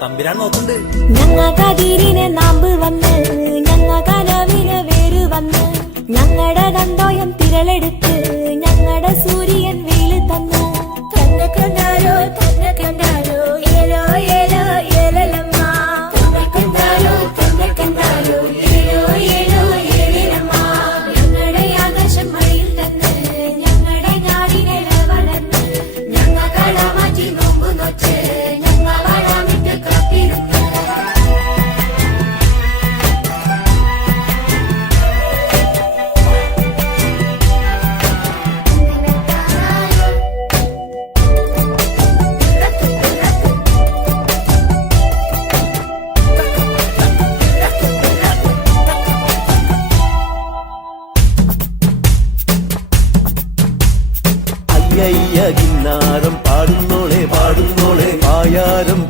തമ്പുരാൻ നോക്കുന്നുണ്ട്. ഞങ്ങ കതിരിനെ നാമ്പ് വന്ന് ഞങ്ങ കനവിന് വേര് വന്ന് ഞങ്ങളുടെ ദന്തോയം തിരളെടുത്ത് ഞങ്ങളുടെ സൂര്യൻ വെയില് തന്ന് തന്നെ കണ്ടാരോ തന്നെ കണ്ടാരോ ഏലോ ഏലോ ഏലലമ്മ തന്നെ കണ്ടാരോ തന്നെ കണ്ടാരോ ഏലോ ഏലോ ഏലലമ്മ ഞങ്ങളുടെ ആകാശം മഴയിൽ തന്ന് ഞങ്ങളുടെ നാടിനെ വളർന്ന് ഞങ്ങ കള മാറ്റി നോമ്പ് നോച്ച് കിന്നാരം പാടുന്നോളെ പാടുന്നോളെ ആയാരം